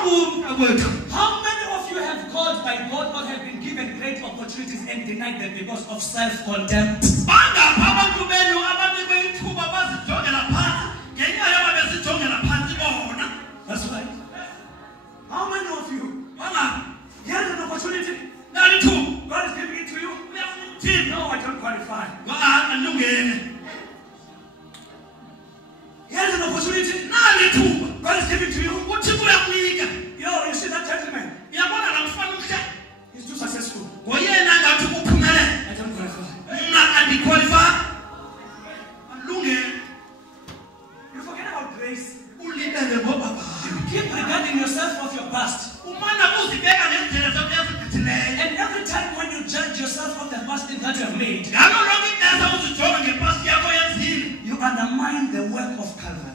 How many of you have called by God or have been given great opportunities and denied them because of self-contempt? That's right. How many of you? You had an opportunity. God is giving it to you. No, I don't qualify. He has an opportunity. God is giving to you. Yo, you see that gentleman? He's too successful. I don't qualify. You forget about grace. You keep regarding yourself of your past. And every time when you judge yourself of the mistake that you have made, you undermine the work of Calvary.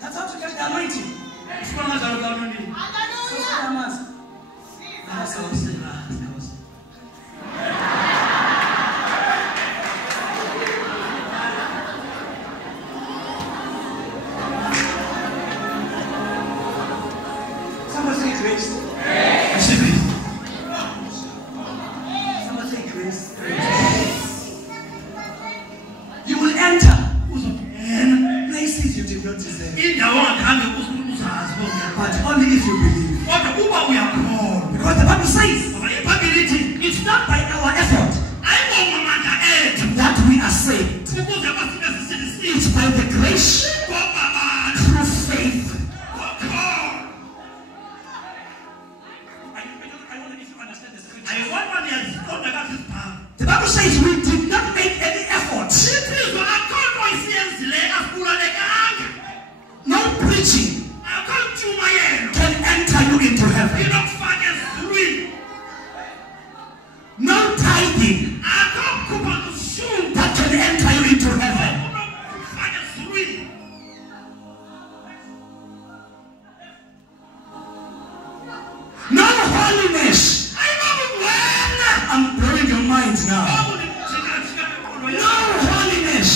That's how to get the anointing. Somebody say grace. Somebody say grace. You will enter places you did not deserve. But only if you believe. Because the Bible says it's not by our effort that we are saved. It's by the grace through faith. The Bible says we did not make any effort. No preaching can enter you into heaven. No tithing that can enter you into heaven. No holiness. I'm blowing your mind now. No holiness.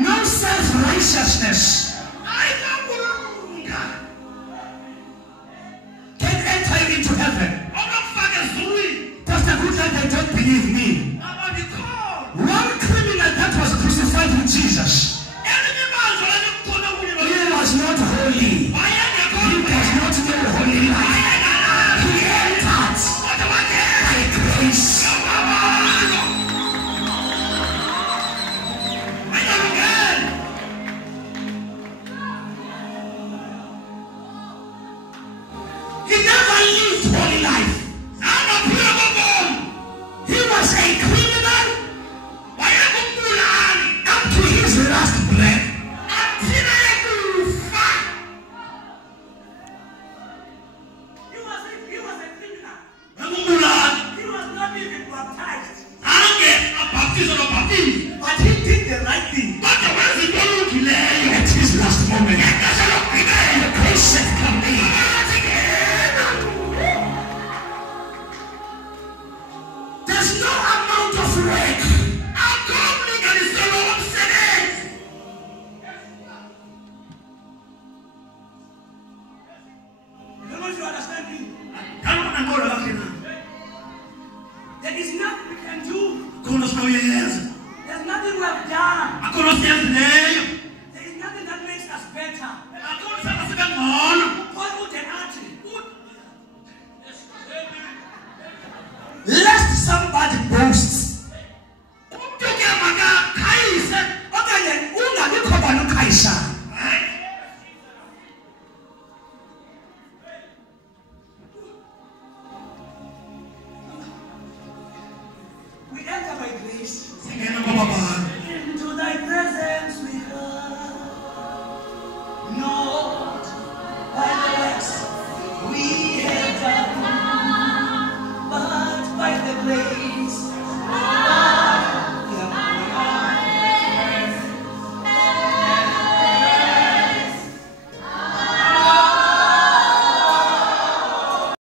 No self-righteousness can enter you into heaven. Pastor Goodland, they don't believe me. One criminal that was crucified with Jesus, he was not holy. He does not know holy life. He entered by grace. He never lived holy life. He was a criminal up to his last breath. He was a criminal. He was not even baptized. But he did the right thing. At his last moment, the grace said, "Come in." There's no amount of work. I don't know if you understand me. There is nothing we can do. There's nothing we have done. There is nothing that makes us better. Lest somebody boasts. We enter by grace.